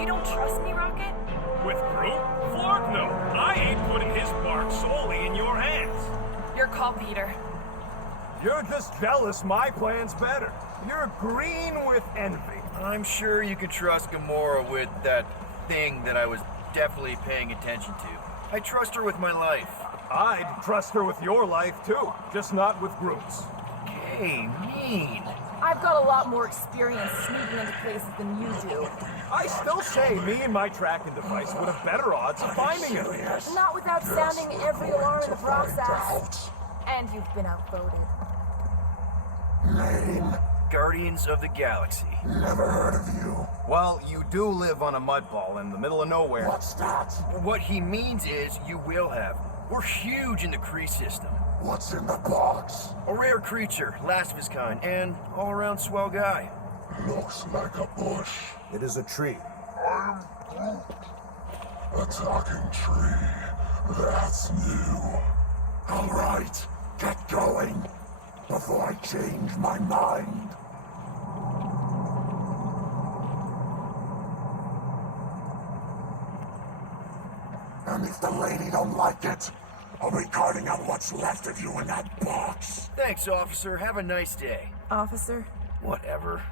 You don't trust me, Rocket? With Groot? Flark no. I ain't putting his bark solely in your hands. Your call, Peter. You're just jealous my plan's better. You're green with envy. I'm sure you can trust Gamora with that thing that I was definitely paying attention to. I trust her with my life. I'd trust her with your life, too. Just not with Groot's. Okay, mean. I've got a lot more experience sneaking into places than you do. I still say me and my tracking device would have better odds of finding him. Not without sounding every alarm in the process. And you've been outvoted. Lame. Guardians of the Galaxy. Never heard of you. Well, you do live on a mud ball in the middle of nowhere. What's that? What he means is you will have. We're huge in the Kree system. What's in the box? A rare creature, last of his kind, and all-around swell guy. Looks like a bush. It is a tree. I'm Groot. A talking tree. That's new. All right, get going before I change my mind. And if the lady don't like it, I'll be carting out what's left of you in that box. Thanks, officer. Have a nice day. Officer? Whatever.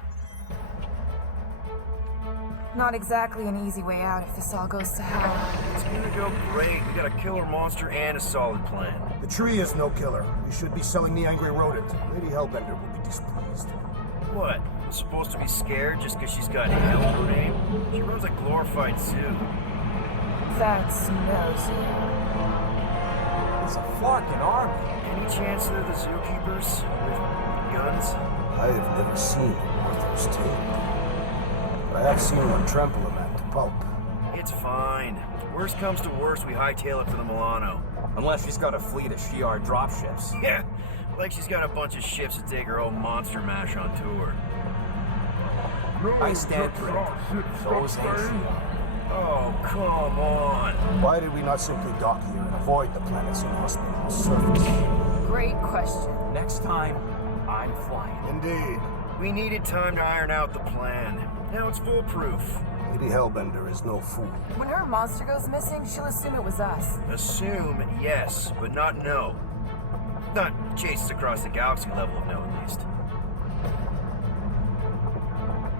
Not exactly an easy way out if this all goes to hell. It's gonna go great. We got a killer monster and a solid plan. The tree is no killer. We should be selling the angry rodent. Lady Hellbender will be displeased. What? I'm supposed to be scared just because she's got hell in her name? She runs a glorified zoo. That's nosy. It's a Flarkin army. Any chance they're the zookeepers with guns? I have never seen Arthur's tale, but I have seen one trample a man to pulp. It's fine. Worst comes to worst, we hightail it for the Milano. Unless she's got a fleet of Shi'ar dropships. Yeah, like she's got a bunch of ships to take her old monster mash on tour. I stand corrected. Those ain't Shi'ar. Oh, come on. Why did we not simply dock here and avoid the planet's inhospitable surface? Great question. Next time, I'm flying. Indeed. We needed time to iron out the plan. Now it's foolproof. Lady Hellbender is no fool. When her monster goes missing, she'll assume it was us. Assume yes, but not know. Not chases across the galaxy level of no, at least.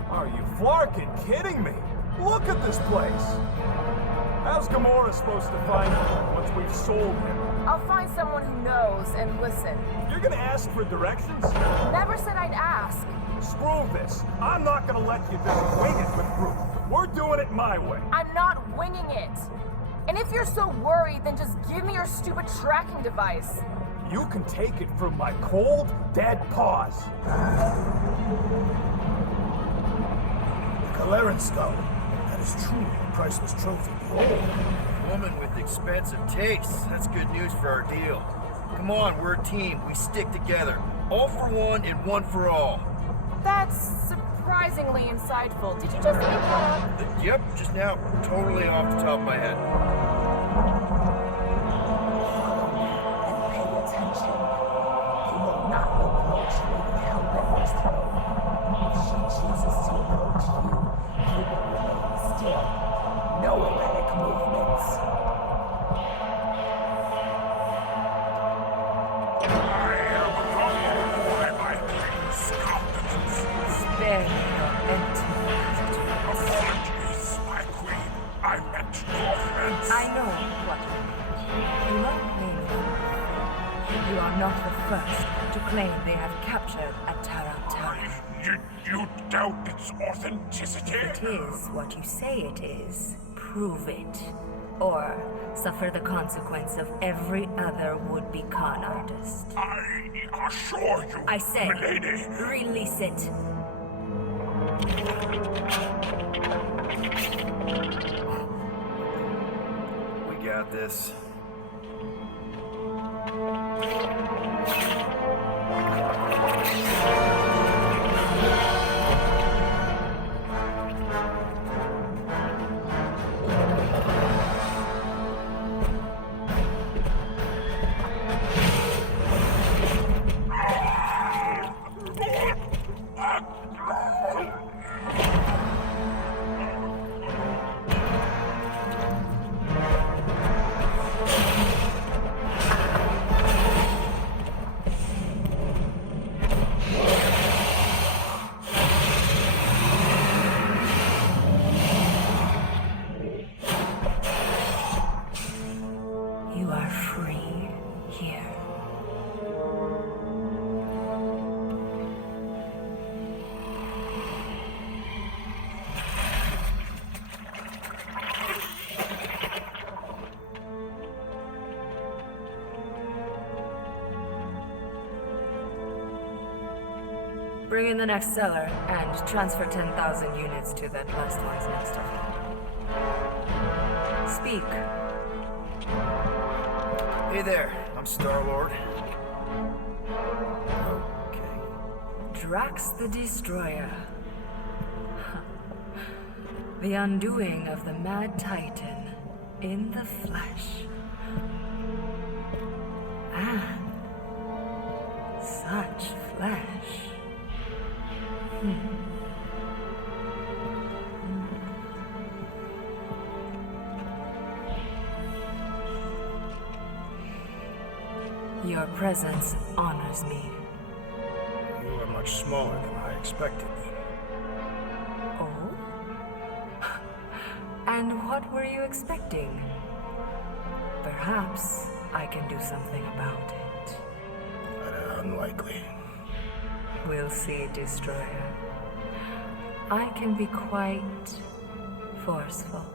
Are you Flarkin kidding me? Look at this place! How's Gamora supposed to find him once we've sold him? I'll find someone who knows and listen. You're gonna ask for directions? Never said I'd ask. Screw this. I'm not gonna let you just wing it with Groot. We're doing it my way. I'm not winging it. And if you're so worried, then just give me your stupid tracking device. You can take it from my cold, dead paws. The Galarian skull. That is truly a priceless trophy. Oh, woman with expensive tastes. That's good news for our deal. Come on, we're a team. We stick together. All for one and one for all. That's surprisingly insightful. Did you just make that up? Yep, just now. Totally off the top of my head. And pay attention. He will not approach Lady Hellbender's throne. If she chooses to approach you, he will remain still. No erratic movements. Spare me your empty Apologies, my queen. I meant no offense. I know what you meant. Do not blame them. You are not the first to claim they have captured a Tara. You doubt its authenticity? It is what you say it is. Prove it. Or suffer the consequence of every other would-be con artist. I assure you, I say, milady. release it. We got this. Bring in the next seller and transfer 10,000 units to that last one's next of kin. Speak. Hey there, I'm Star-Lord. Okay. Drax the Destroyer. The undoing of the Mad Titan in the flesh. And such flesh. Your presence honors me. You are much smaller than I expected. Oh? And what were you expecting? Perhaps I can do something about it. Unlikely. We'll see, Destroyer. I can be quite forceful.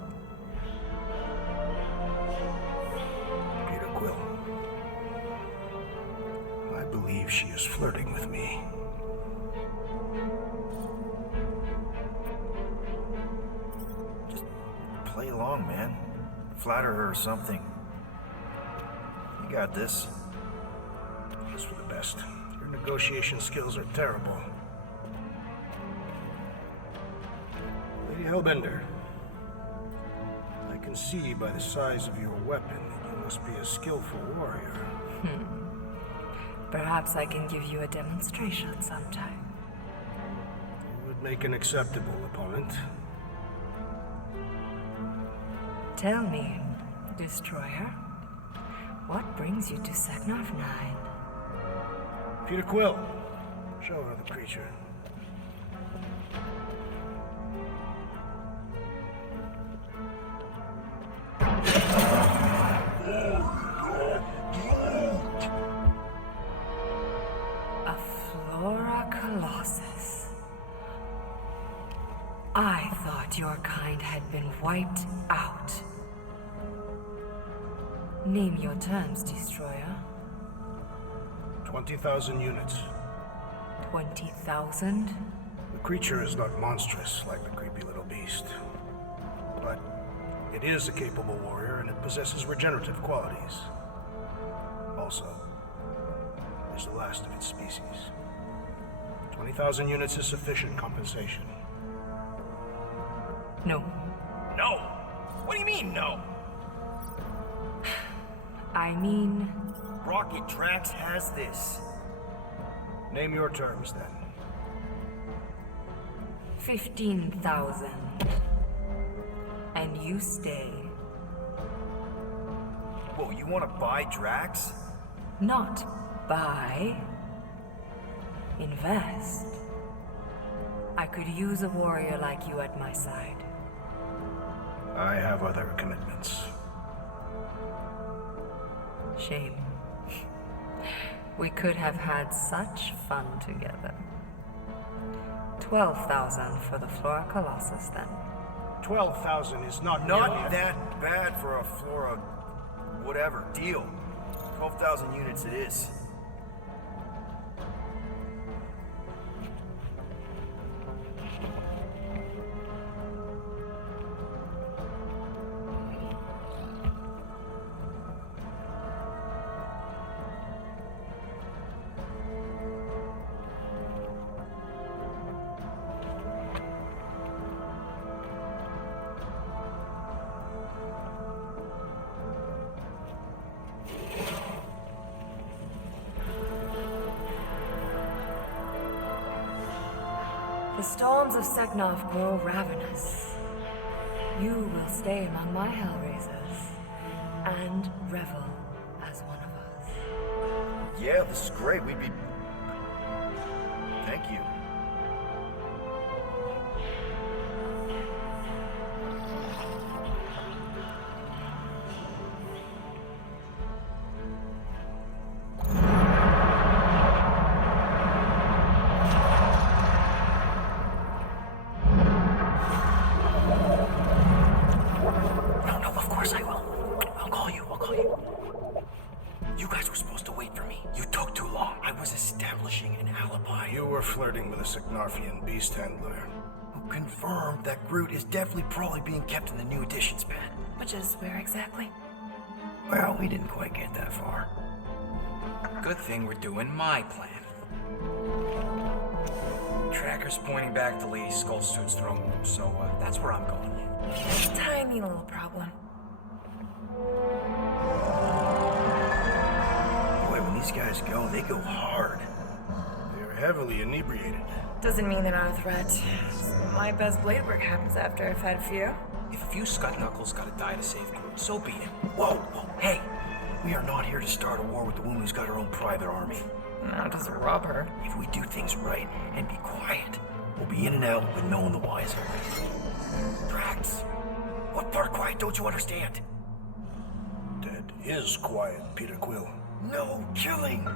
Peter Quill. I believe she is flirting with me. Just play along, man. Flatter her or something. You got this. Just for the best. Your negotiation skills are terrible. Lady Hellbender, I can see by the size of your weapon that you must be a skillful warrior. Perhaps I can give you a demonstration sometime. You would make an acceptable opponent. Tell me, Destroyer, what brings you to Seknarf 9? Peter Quill, show her the creature. A Flora Colossus. I thought your kind had been wiped out. Name your terms, Destroyer. 20,000 units. 20,000? The creature is not monstrous like the creepy little beast. But it is a capable warrior and it possesses regenerative qualities. Also, it is the last of its species. 20,000 units is sufficient compensation. No. No! What do you mean, no? I mean, Rocket Drax has this. Name your terms then. 15,000. And you stay. Whoa, you want to buy Drax? Not buy. Invest. I could use a warrior like you at my side. I have other commitments. Shame. We could have had such fun together. 12,000 for the Flora Colossus, then. 12,000 is not Not nearly- that bad for a Flora... whatever. Deal. 12,000 units it is. The storms of Seknarf grow ravenous. You will stay among my Hellraisers and revel as one of us. Yeah, this is great. We'd be... Thank you. No, of course I will. I'll call you. You guys were supposed to wait for me. You took too long. I was establishing an alibi. You were flirting working with a Seknarfian beast handler. Confirmed that Groot is definitely probably being kept in the new additions pad. Which is where exactly? Well, we didn't quite get that far. Good thing we're doing my plan. Tracker's pointing back to Lady Skullsuit's throne room, so that's where I'm going. Tiny little problem. Boy, when these guys go, they go hard. They're heavily inebriated. Doesn't mean they're not a threat. My best blade work happens after I've had a few. If a few scut knuckles gotta die to save Groot, so be it. Whoa, hey! We are not here to start a war with the woman who's got her own private army. No, just rob her. If we do things right and be quiet, we'll be in and out with no one the wiser. Drax, what part quiet don't you understand? Dead is quiet, Peter Quill. No killing!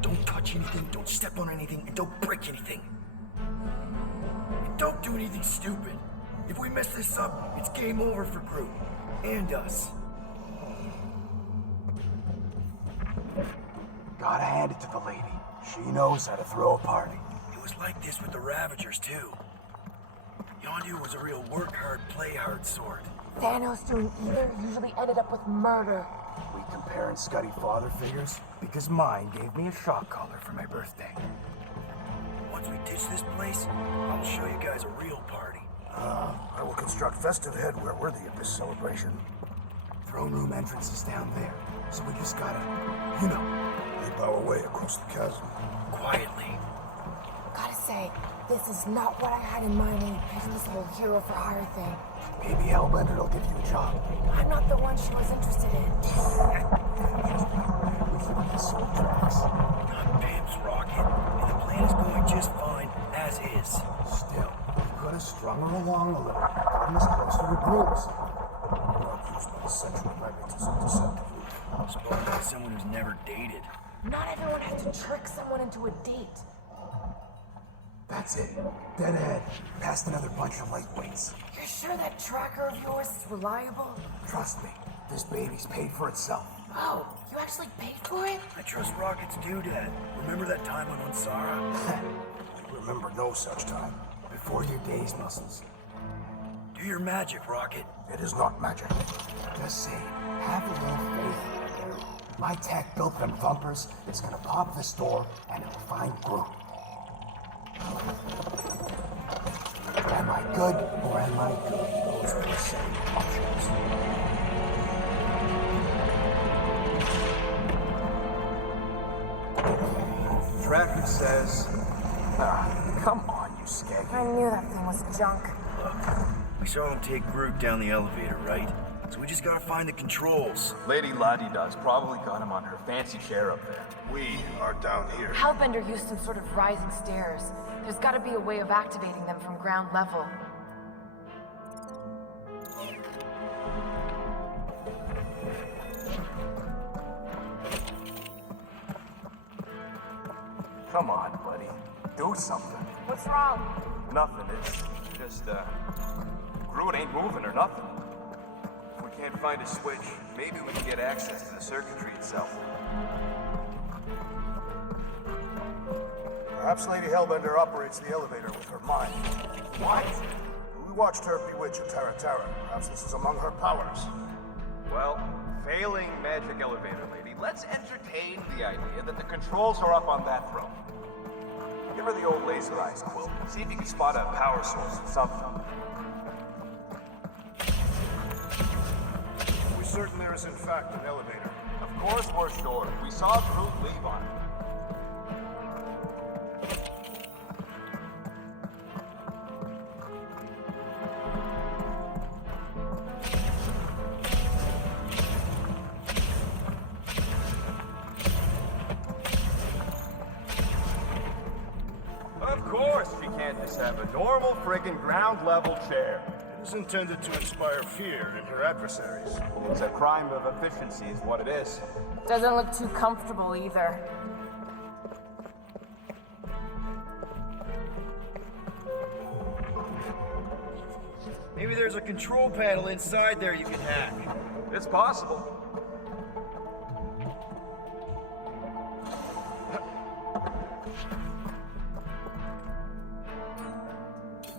Don't touch anything, don't step on anything, and don't break anything. And don't do anything stupid. If we mess this up, it's game over for Groot. And us. Gotta hand it to the lady. She knows how to throw a party. It was like this with the Ravagers, too. Yondu was a real work hard, play hard sort. Thanos doing either usually ended up with murder. We comparing Scuddy father figures? Because mine gave me a shock collar for my birthday. Once we ditch this place, I'll show you guys a real party. I will construct festive headwear worthy of this celebration. Throne room entrance is down there, so we just gotta, Leap our way across the chasm. Quietly. Gotta say, this is not what I had in mind when you pitched this whole hero for hire thing. maybe Hellbender will give you a job. I'm not the one she was interested in. We should get some tracks. Got Pim's rocket, and the plan is going just fine, as is. Still, we could have strung her along a little, gotten us closer to Groot's. Not used by the central magnetism deceptively. Spoken by someone who's never dated. Not everyone has to trick someone into a date. That's it. Dead ahead. Past another bunch of lightweights. You're sure that tracker of yours is reliable? Trust me, this baby's paid for itself. Oh, you actually paid for it? I trust rockets do, Dad. Remember that time on Unsara? Remember no such time. Before your days, muscles. Do your magic, Rocket. It is not magic. Just saying, have a little faith. My tech built them thumpers. It's gonna pop this door, and it'll find Groot. Am I good or am I good? Those are the same options. Tracker says... come on, you skeg. I knew that thing was junk. We saw him take Groot down the elevator, right? So we just gotta find the controls. Lady Ladi-Da's probably got him on her fancy chair up there. We are down here. Hellbender used some sort of rising stairs. There's gotta be a way of activating them from ground level. Come on, buddy. Do something. What's wrong? Nothing, it's just, Groot ain't moving or nothing. If we can't find a switch, maybe we can get access to the circuitry itself. Perhaps Lady Hellbender operates the elevator with her mind. What? We watched her bewitch a Terra Terra. Perhaps this is among her powers. Well, failing magic elevator lady, let's entertain the idea that the controls are up on that throne. Give her the old laser eyes, Quill. See if you can spot a power source or something. We're certain there is in fact an elevator. Of course we're sure. We saw Groot leave on it. Of course she can't just have a normal friggin' ground level chair. It is intended to inspire fear in her adversaries. It's a crime of efficiency is what it is. Doesn't look too comfortable either. Maybe there's a control panel inside there you can hack. It's possible.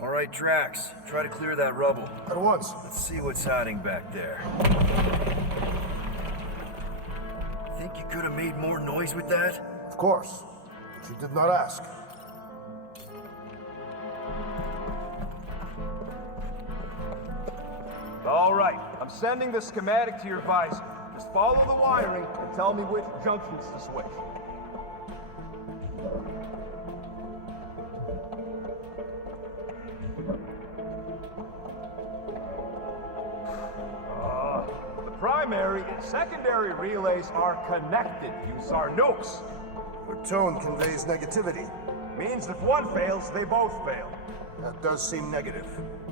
All right, Drax. Try to clear that rubble. At once. Let's see what's hiding back there. Think you could have made more noise with that? Of course. But you did not ask. All right. I'm sending the schematic to your visor. Just follow the wiring and tell me which junctions to switch. The primary and secondary relays are connected. Use our nukes. Your tone conveys negativity. Means if one fails, they both fail. That does seem negative.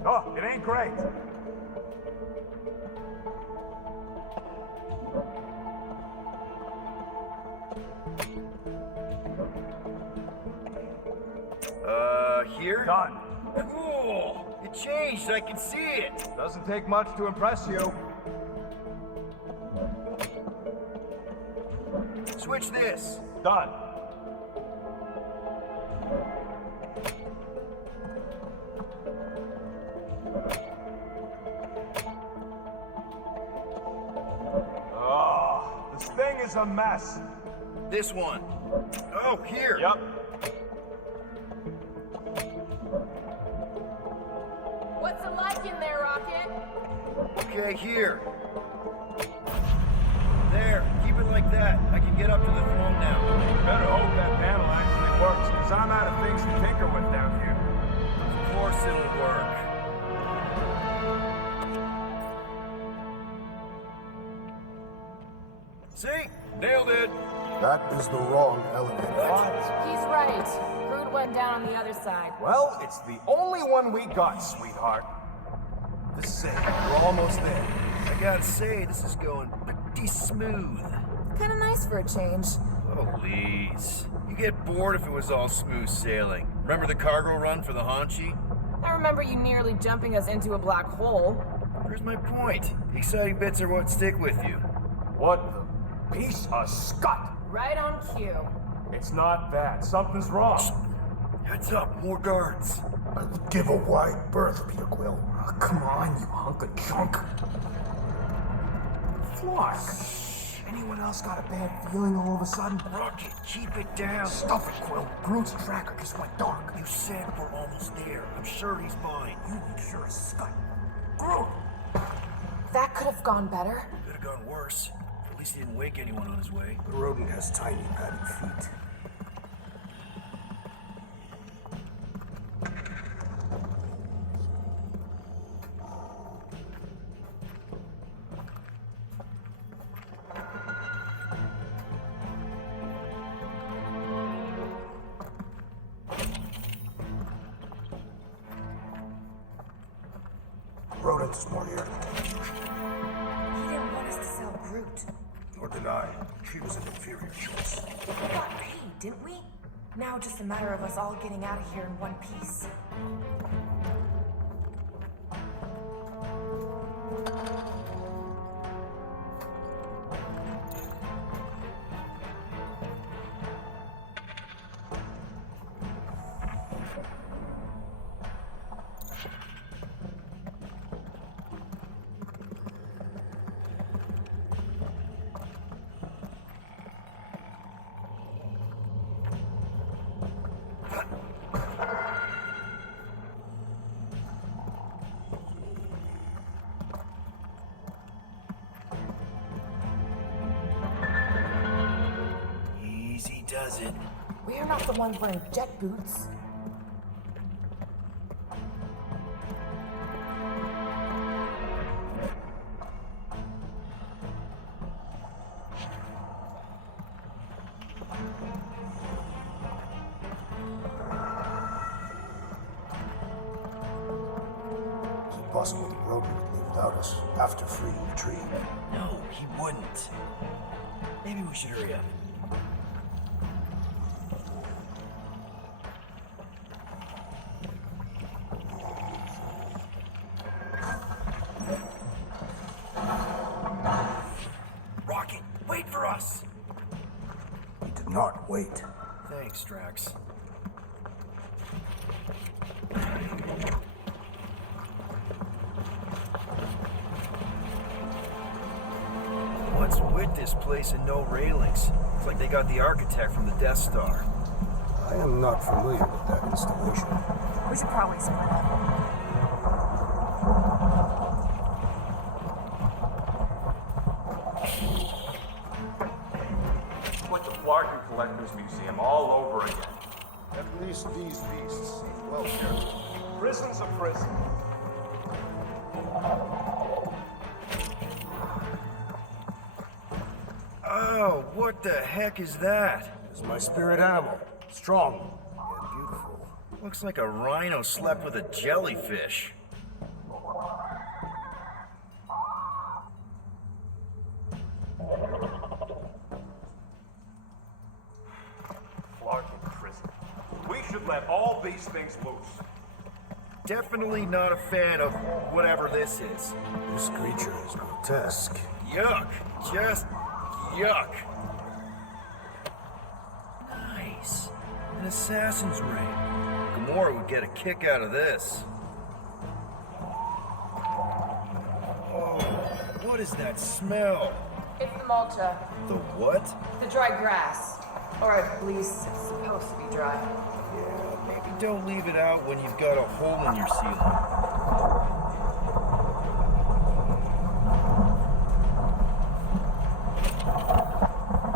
Oh, it ain't great. Here? Done. Cool! It changed, I can see it! Doesn't take much to impress you. Switch this! Done. Oh, this thing is a mess. This one. Oh, here! Yep. What's it like in there, Rocket? Okay, here. There, keep it like that. I can get up to the throne now. Better hope that panel actually works, because I'm out of things to tinker with down here. Of course it'll work. See? Nailed it! That is the wrong elevator. He's right. Groot went down on the other side. Well, it's the only one we got, sweetheart. This is it. We're almost there. I gotta say, this is going pretty smooth. Kinda nice for a change. Oh, please. You get bored if it was all smooth sailing. Remember the cargo run for the Hanshi? I remember you nearly jumping us into a black hole. Here's my point. The exciting bits are what stick with you. What the piece of scut? Right on cue. It's not that. Something's wrong. Heads up, more guards. I would give a wide berth, Peter Quill. Oh, come on, you hunk of junk. Flark. Anyone else got a bad feeling all of a sudden? Rocket, keep it down. Stuff it, Quill. Groot's tracker just went dark. You said we're almost there. I'm sure he's fine. You look sure as scut. Groot! That could have gone better. Could have gone worse. At least he didn't wake anyone on his way. The rodent has tiny padded feet. Rodent is more here. He didn't want us to sell Groot. Nor did I. She was an inferior choice. We got paid, didn't we? Now just a matter of us all getting out of here in one piece. Does it? We're not the ones wearing jet boots. Is it possible the rodent would leave without us after freeing the tree? No, he wouldn't. Maybe we should hurry up. Rocket, wait for us! He did not wait. Thanks, Drax. like this place and no railings. It's like they got the architect from the Death Star. I am not familiar with that installation. We should probably split up. It's like the Flarkin Collector's Museum all over again. At least these beasts seem well cared for. Prison's a prison. Oh, what the heck is that? It's my spirit animal. Strong and beautiful. Looks like a rhino slept with a jellyfish. Flarkin prison. We should let all these things loose. Definitely not a fan of whatever this is. This creature is grotesque. Yuck. Just yuck. Nice. An assassin's ring. Gamora would get a kick out of this. Oh, what is that smell? It's the mulcha. The what? The dry grass. Or at least it's supposed to be dry. Yeah, maybe don't leave it out when you've got a hole in your ceiling.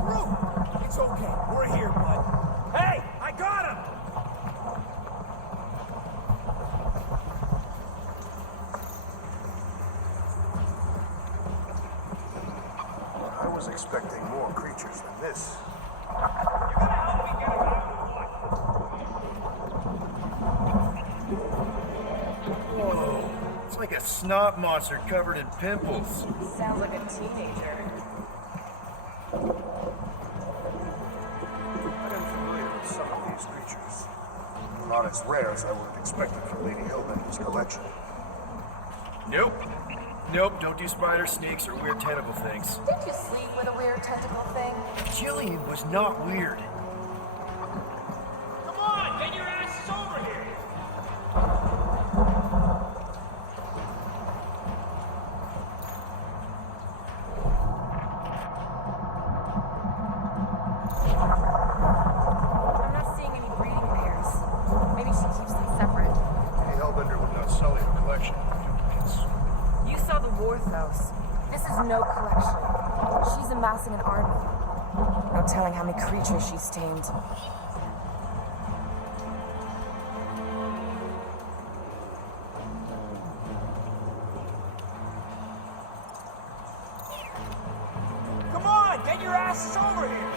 Groot! It's okay. We're here, bud. Hey! I got him! I was expecting more creatures than this. You gotta help me get him out of the way. Whoa. It's like a snot monster covered in pimples. Sounds like a teenager. I am familiar with some of these creatures. Not as rare as I would have expected from Lady Hellbender's collection. Nope. Nope, don't do spider snakes or weird tentacle things. Did you sleep with a weird tentacle thing? Jillian was not weird. Come on, get your asses over here. I'm not seeing any breeding pairs. Maybe she keeps them separate. Lady Hellbender would not sell you a collection of duplicates. You saw the Warthos. This is no collection. She's amassing an army. No telling how many creatures she's tamed. Come on! Get your asses over here!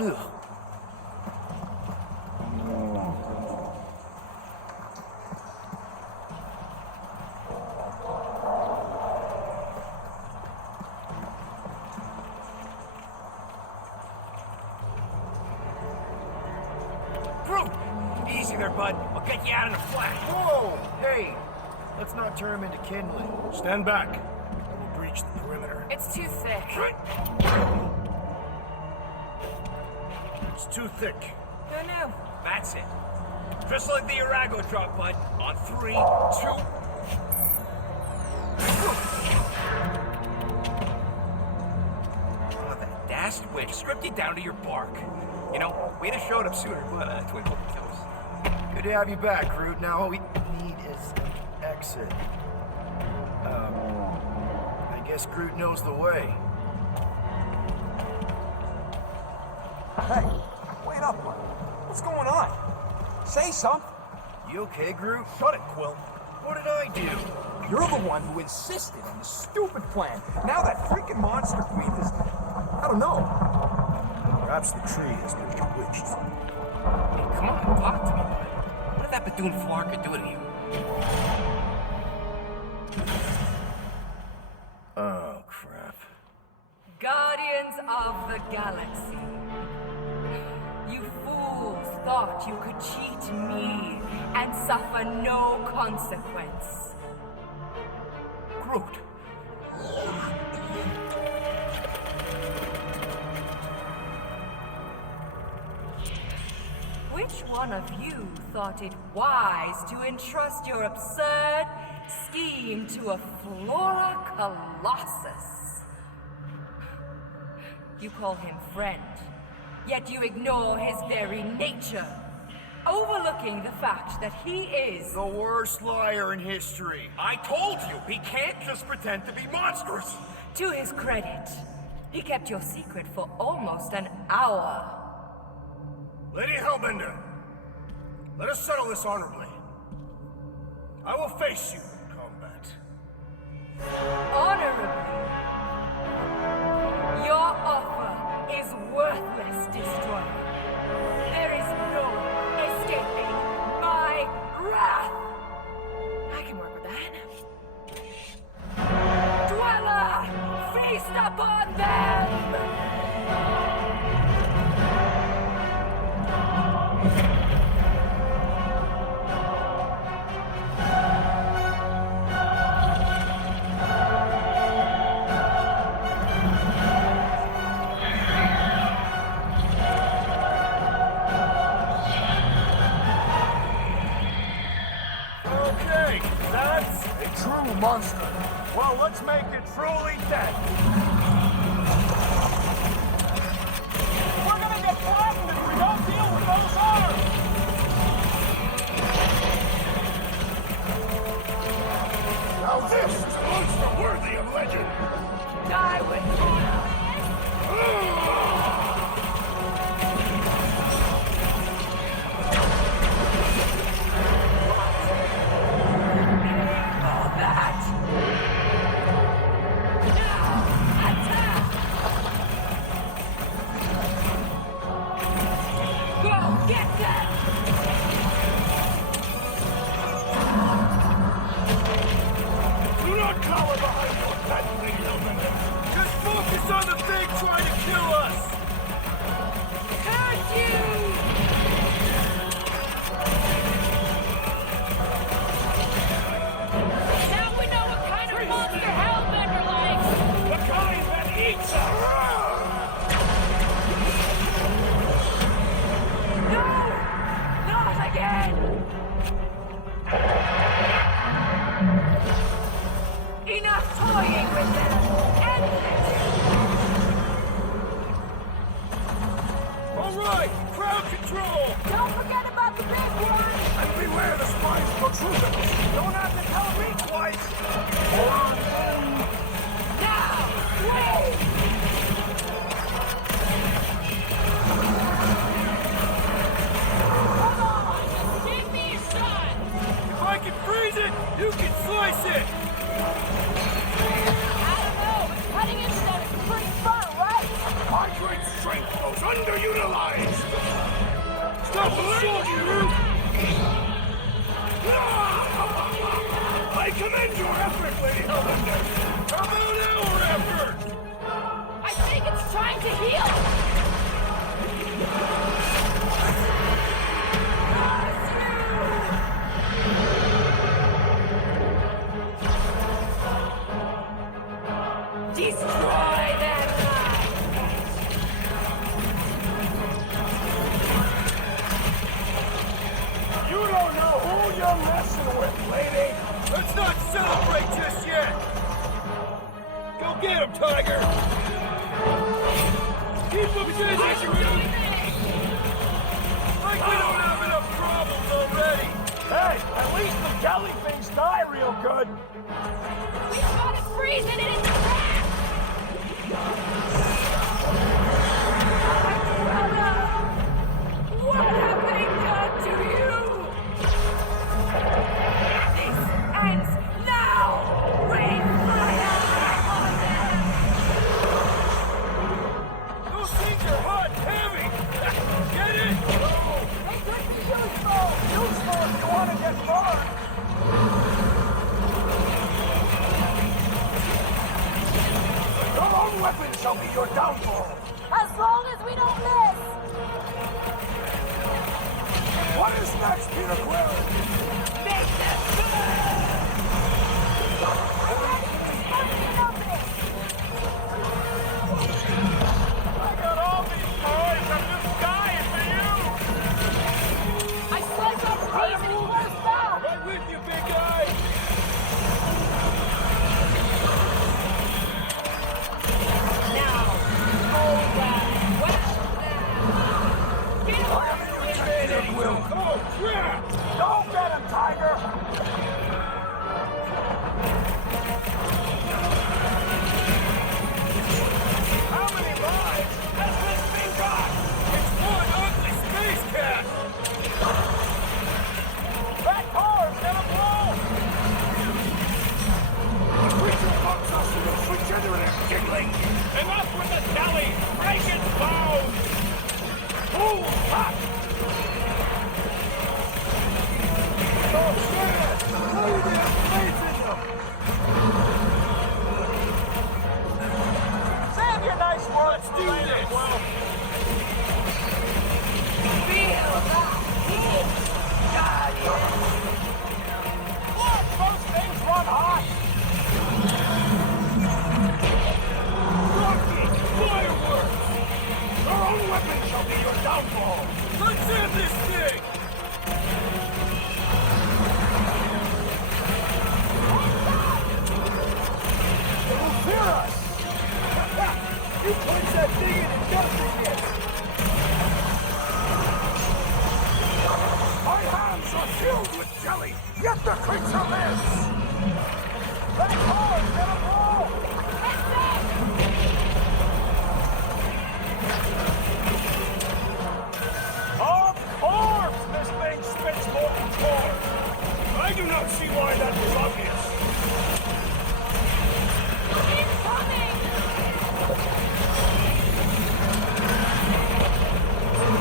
Ugh. Groot! Easy there, bud. I'll get you out in a flash. Whoa! Hey! Let's not turn him into kindling. Stand back. I will breach the perimeter. It's too thick. It's too thick. No. That's it. Just like the Arago drop, bud. On 3, 2... Oh, that dashed witch stripped you down to your bark. You know, we'd have showed up sooner, but twinkle toes. Good to have you back, Groot. Now all we need is an exit. I guess Groot knows the way. Hey, wait up, bud. What's going on? Say something. You okay, Groot? Shut it, Quill. What did I do? You're the one who insisted on the stupid plan. Now that freaking monster queen is... I don't know. Perhaps the tree has been bewitched. Hey, come on, talk to me, bud. What did that Bethune Flarka do to you? Guardians of the Galaxy. You fools thought you could cheat me and suffer no consequence. Groot. Which one of you thought it wise to entrust your absurd scheme to a Flora Colossus? You call him friend, yet you ignore his very nature, overlooking the fact that he is The worst liar in history. I told you, he can't just pretend to be monstrous. To his credit, he kept your secret for almost an hour. Lady Hellbender, let us settle this honorably. I will face you in combat. Honorably. Your offer is worthless, Destroyer. There is no escaping my wrath. I can work with that. Dweller, feast upon them! Okay, that's a true monster. Well, let's make it truly dead. We're gonna get flattened if we don't deal with those arms! Now this is a monster worthy of legend! Die with honor! Do not cower behind your pet, Lady Hellbender. Just focus on the thing trying to kill us! Curse you! Now we know what kind of monster Hellbender likes! The kind that eats us! No! Not again! Enough toying with them! End this! Alright, crowd control! Don't forget about the big one! And beware the spine's protrusions! Don't have to tell me twice! Now! Wait! Come on! Just give me a shot! If I can freeze it, you can slice it! I don't know, but cutting into them is pretty fun, right? My great strength goes underutilized! Stop the soldier, Groot! I commend your effort, Lady Hellbender! How about our effort? I think it's trying to heal! Destroy them! You don't know who you're messing with, lady! Let's not celebrate just yet! Go get him, Tiger! Keep him busy, Groot! Like we don't have enough problems already! Hey, at least the jelly things die real good! We gotta freeze it in the back! What have they done to you? This ends now! Rain fire on them! Those things are hot and heavy! Get it? They could be useful! Useful if you want to get burned! will. Oh, crap! Don't get him, Tiger! How many lives has this thing got? It's one ugly space cat! That car's gonna blow! The creature wants us to regenerate giggling! Enough with the telly! Break its bones! Oh, hot! Oh, shit! Load it! Blades in them! Save your nice words! Let's do this! Well, feel that heat! Look! Those things run hot! Rocket! Fireworks! Your own weapon shall be your downfall! Let's end this thing! They will fear us! You punch that thing in and nothing yet! My hands are filled with jelly, yet the creature lives! That car's gonna blow! Of course this thing spits molten core! I do not see why that was obvious! Incoming!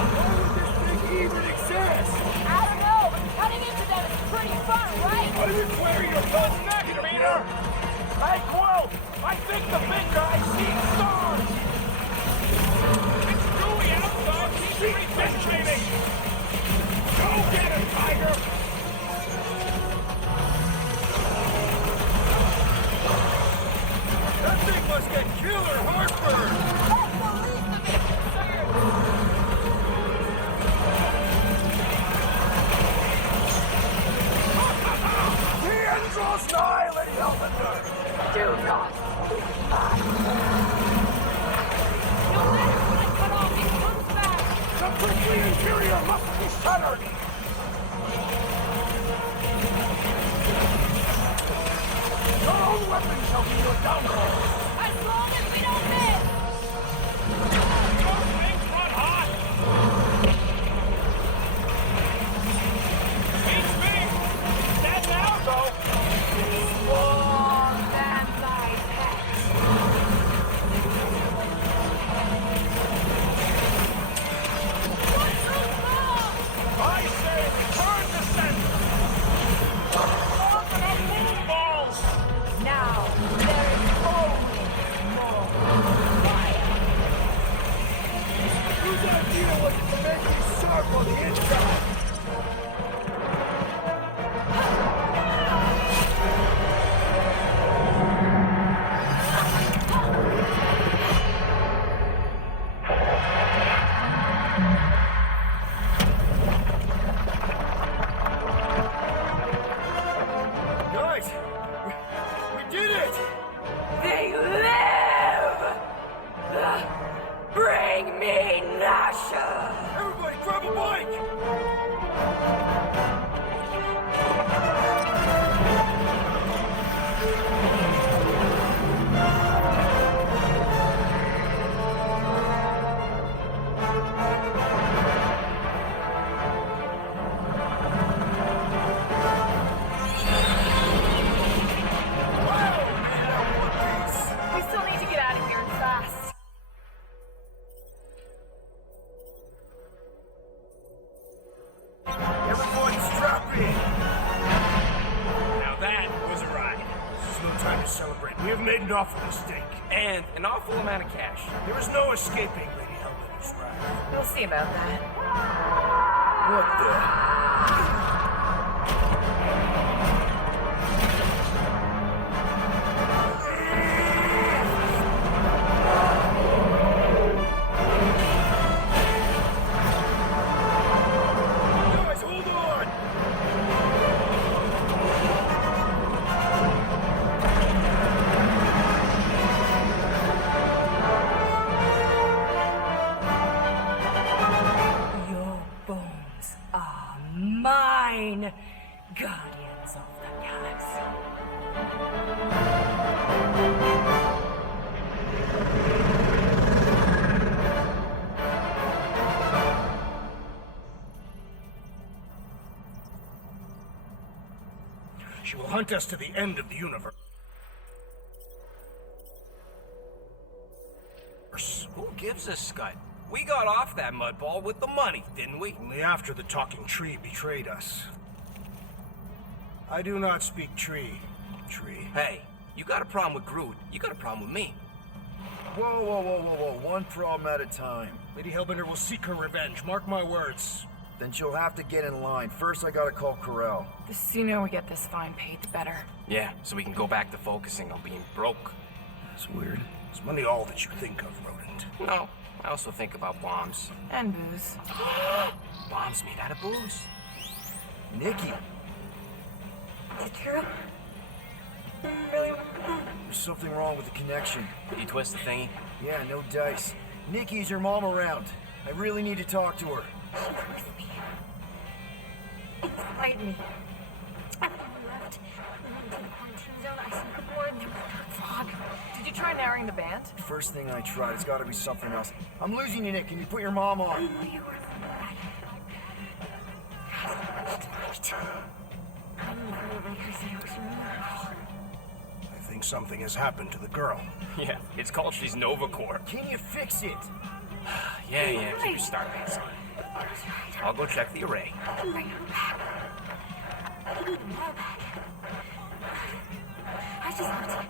Why would this thing even exist? I don't know, but cutting into them is pretty fun, right? I declare your gun neck, Peter! Hey, Quill! I think the big guy sees stars! It's gooey outside! He's regenerating! Go get him, Tiger! That thing must get killer heartburn! That's the least of its concerns. The end draws nigh, Lady Hellbender! Do not be mine. No matter what I cut off, it comes back. The prickly interior must be shattered! Your own weapon shall be your downfall! As long as we don't miss. Your things run hot! Beats me! Dead now, though! More than my pet. What's so long? I say return to sender! Open up moon balls! Now there is only more fire. Whose idea was it to make me sharp on the inside? Guys, we did it! They live! Bring me Nasha! Everybody grab a bike! We still need to get out of here fast. Everybody strap in! Now that was a ride. This is no time to celebrate. We have made an awful mistake. And an awful amount of cash. There is no escaping Lady Hellbender's wrath. We'll see about that. What the? Guys, hold on! Your bones are fine guardians of the galaxy. She will hunt us to the end of the universe. Who gives a scut? We got off that mudball with the money, didn't we? Only after the talking tree betrayed us. I do not speak tree. Hey, you got a problem with Groot, you got a problem with me. Whoa. One problem at a time. Lady Hellbender will seek her revenge, mark my words. Then she'll have to get in line. First, I gotta call Corel. The sooner we get this fine paid, the better. Yeah, so we can go back to focusing on being broke. That's weird. Is money all that you think of, rodent? No, I also think about bombs. And booze. Bombs made out of booze. Nikki, Is it true? Really? there's something wrong with the connection. Did you twist the thingy? Yeah, no dice. Nikki, is your mom around? I really need to talk to her. She's with me. Inside me. After we left, we went to the quarantine zone. I seen Gamora and they were on fog. Did you try narrowing the band? First thing I tried, it's gotta be something else. I'm losing you, Nick. Can you put your mom on? You were bad. Tonight. I knew Raker said it was real. I think something has happened to the girl. Yeah, it's called she's Nova Corps. Can you fix it? Yeah, keep your star pants on. I'll go check the array. Bring her back. I need more back. I just want to